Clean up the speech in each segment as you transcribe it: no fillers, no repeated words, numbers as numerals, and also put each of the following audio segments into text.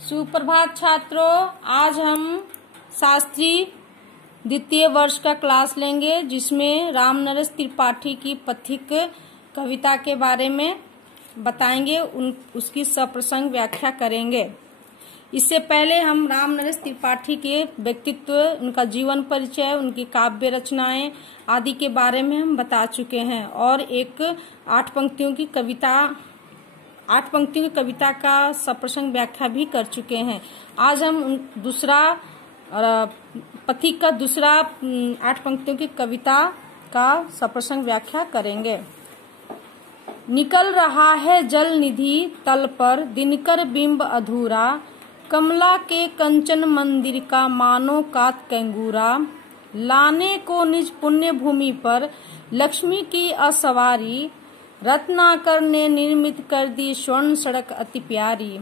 सुप्रभात छात्रों, आज हम शास्त्री द्वितीय वर्ष का क्लास लेंगे जिसमें रामनरेश त्रिपाठी की पथिक कविता के बारे में बताएंगे, उसकी सप्रसंग व्याख्या करेंगे। इससे पहले हम रामनरेश त्रिपाठी के व्यक्तित्व, उनका जीवन परिचय, उनकी काव्य रचनाएं आदि के बारे में हम बता चुके हैं और एक 8 पंक्तियों की कविता का सप्रसंग व्याख्या भी कर चुके हैं। आज हम पथिक का दूसरा 8 पंक्तियों की कविता का सप्रसंग व्याख्या करेंगे। निकल रहा है जल निधि तल पर दिनकर बिंब अधूरा, कमला के कंचन मंदिर का मानो कात कैंगूरा, लाने को निज पुण्य भूमि पर लक्ष्मी की असवारी, रत्नाकर ने निर्मित कर दी स्वर्ण सड़क अति प्यारी।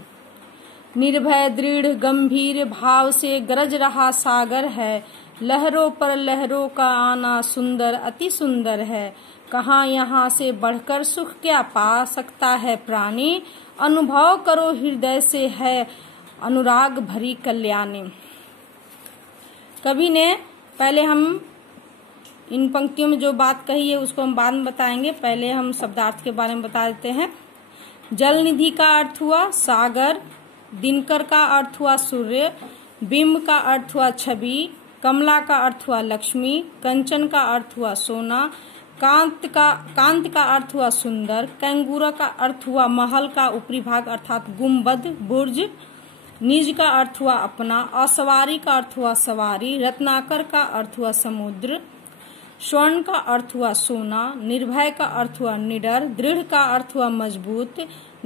निर्भय दृढ़ गंभीर भाव से गरज रहा सागर है, लहरों पर लहरों का आना सुंदर अति सुंदर है। कहाँ यहाँ से बढ़कर सुख क्या पा सकता है प्राणी, अनुभव करो हृदय से है अनुराग भरी कल्याणी। कवि ने पहले हम इन पंक्तियों में जो बात कही है उसको हम बाद में बताएंगे। पहले हम शब्दार्थ के बारे में बता देते हैं। जल निधि का अर्थ हुआ सागर, दिनकर का अर्थ हुआ सूर्य, बिंब का अर्थ हुआ छवि, कमला का अर्थ हुआ लक्ष्मी, कंचन का अर्थ हुआ सोना, कांत का अर्थ हुआ सुंदर, कैंगूरा का अर्थ हुआ महल का ऊपरी भाग अर्थात गुंबद बुर्ज, निज का अर्थ हुआ अपना, असवारी का अर्थ हुआ सवारी, रत्नाकर का अर्थ हुआ समुद्र, स्वर्ण का अर्थ हुआ सोना, निर्भय का अर्थ हुआ निडर, दृढ़ का अर्थ हुआ मजबूत,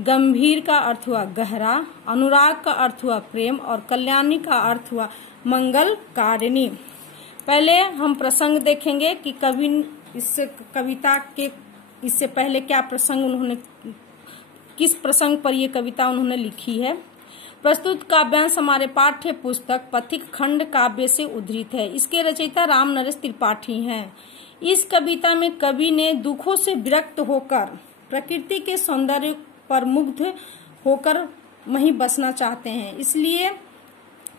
गंभीर का अर्थ हुआ गहरा, अनुराग का अर्थ हुआ प्रेम और कल्याणी का अर्थ हुआ मंगल कारिणी। पहले हम प्रसंग देखेंगे कि कवि इस कविता के इससे पहले क्या प्रसंग उन्होंने, किस प्रसंग पर ये कविता उन्होंने लिखी है। प्रस्तुत काव्यांश हमारे पाठ्य पुस्तक पथिक खंड काव्य से उद्धृत है। इसके रचयिता रामनरेश त्रिपाठी हैं। इस कविता में कवि ने दुखों से विरक्त होकर प्रकृति के सौंदर्य पर मुग्ध होकर वहीं बसना चाहते हैं, इसलिए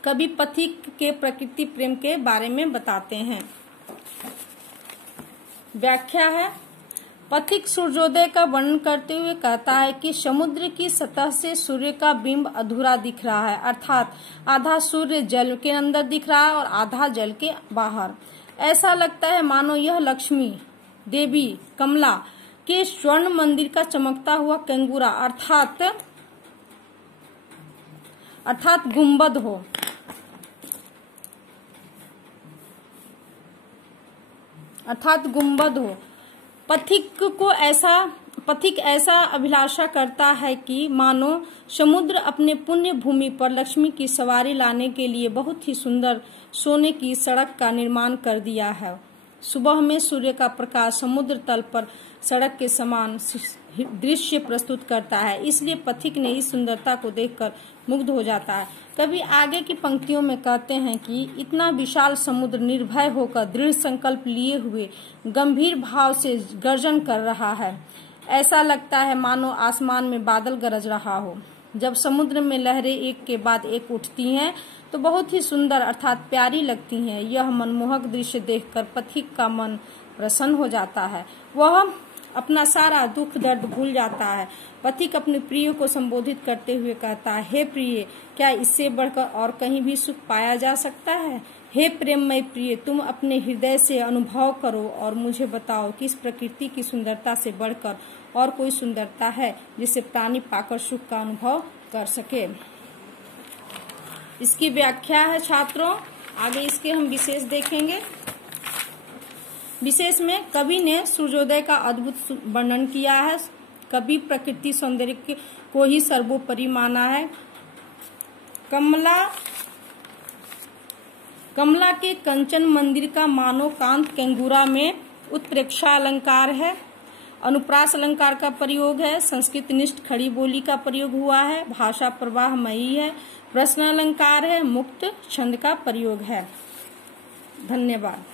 कवि पथिक के प्रकृति प्रेम के बारे में बताते हैं। व्याख्या है। पथिक सूर्योदय का वर्णन करते हुए कहता है कि समुद्र की सतह से सूर्य का बिंब अधूरा दिख रहा है, अर्थात आधा सूर्य जल के अंदर दिख रहा है और आधा जल के बाहर। ऐसा लगता है मानो यह लक्ष्मी देवी कमला के स्वर्ण मंदिर का चमकता हुआ कैंगूरा अर्थात गुंबद हो। पथिक ऐसा अभिलाषा करता है कि मानो समुद्र अपने पुण्य भूमि पर लक्ष्मी की सवारी लाने के लिए बहुत ही सुंदर सोने की सड़क का निर्माण कर दिया है। सुबह में सूर्य का प्रकाश समुद्र तल पर सड़क के समान दृश्य प्रस्तुत करता है, इसलिए पथिक ने इस सुंदरता को देखकर मुग्ध हो जाता है। कभी आगे की पंक्तियों में कहते हैं कि इतना विशाल समुद्र निर्भय होकर दृढ़ संकल्प लिए हुए गंभीर भाव से गर्जन कर रहा है। ऐसा लगता है मानो आसमान में बादल गरज रहा हो। जब समुद्र में लहरें एक के बाद एक उठती हैं तो बहुत ही सुंदर अर्थात प्यारी लगती हैं। यह मनमोहक दृश्य देखकर पथिक का मन प्रसन्न हो जाता है, वह अपना सारा दुख दर्द भूल जाता है। पथिक अपने प्रिय को संबोधित करते हुए कहता है, हे प्रिय, क्या इससे बढ़कर और कहीं भी सुख पाया जा सकता है। हे प्रेममय प्रिय, तुम अपने हृदय से अनुभव करो और मुझे बताओ कि इस प्रकृति की सुंदरता से बढ़कर और कोई सुंदरता है जिसे प्राणी पाकर सुख का अनुभव कर सके। इसकी व्याख्या है छात्रों, आगे इसके हम विशेष देखेंगे। विशेष में कवि ने सूर्योदय का अद्भुत वर्णन किया है। कवि प्रकृति सौंदर्य को ही सर्वोपरि माना है। कमला के कंचन मंदिर का मानो कांत कैंगूरा में उत्प्रेक्षा अलंकार है, अनुप्रास अलंकार का प्रयोग है, संस्कृत निष्ठ खड़ी बोली का प्रयोग हुआ है, भाषा प्रवाहमयी है, प्रश्न अलंकार है, मुक्त छंद का प्रयोग है। धन्यवाद।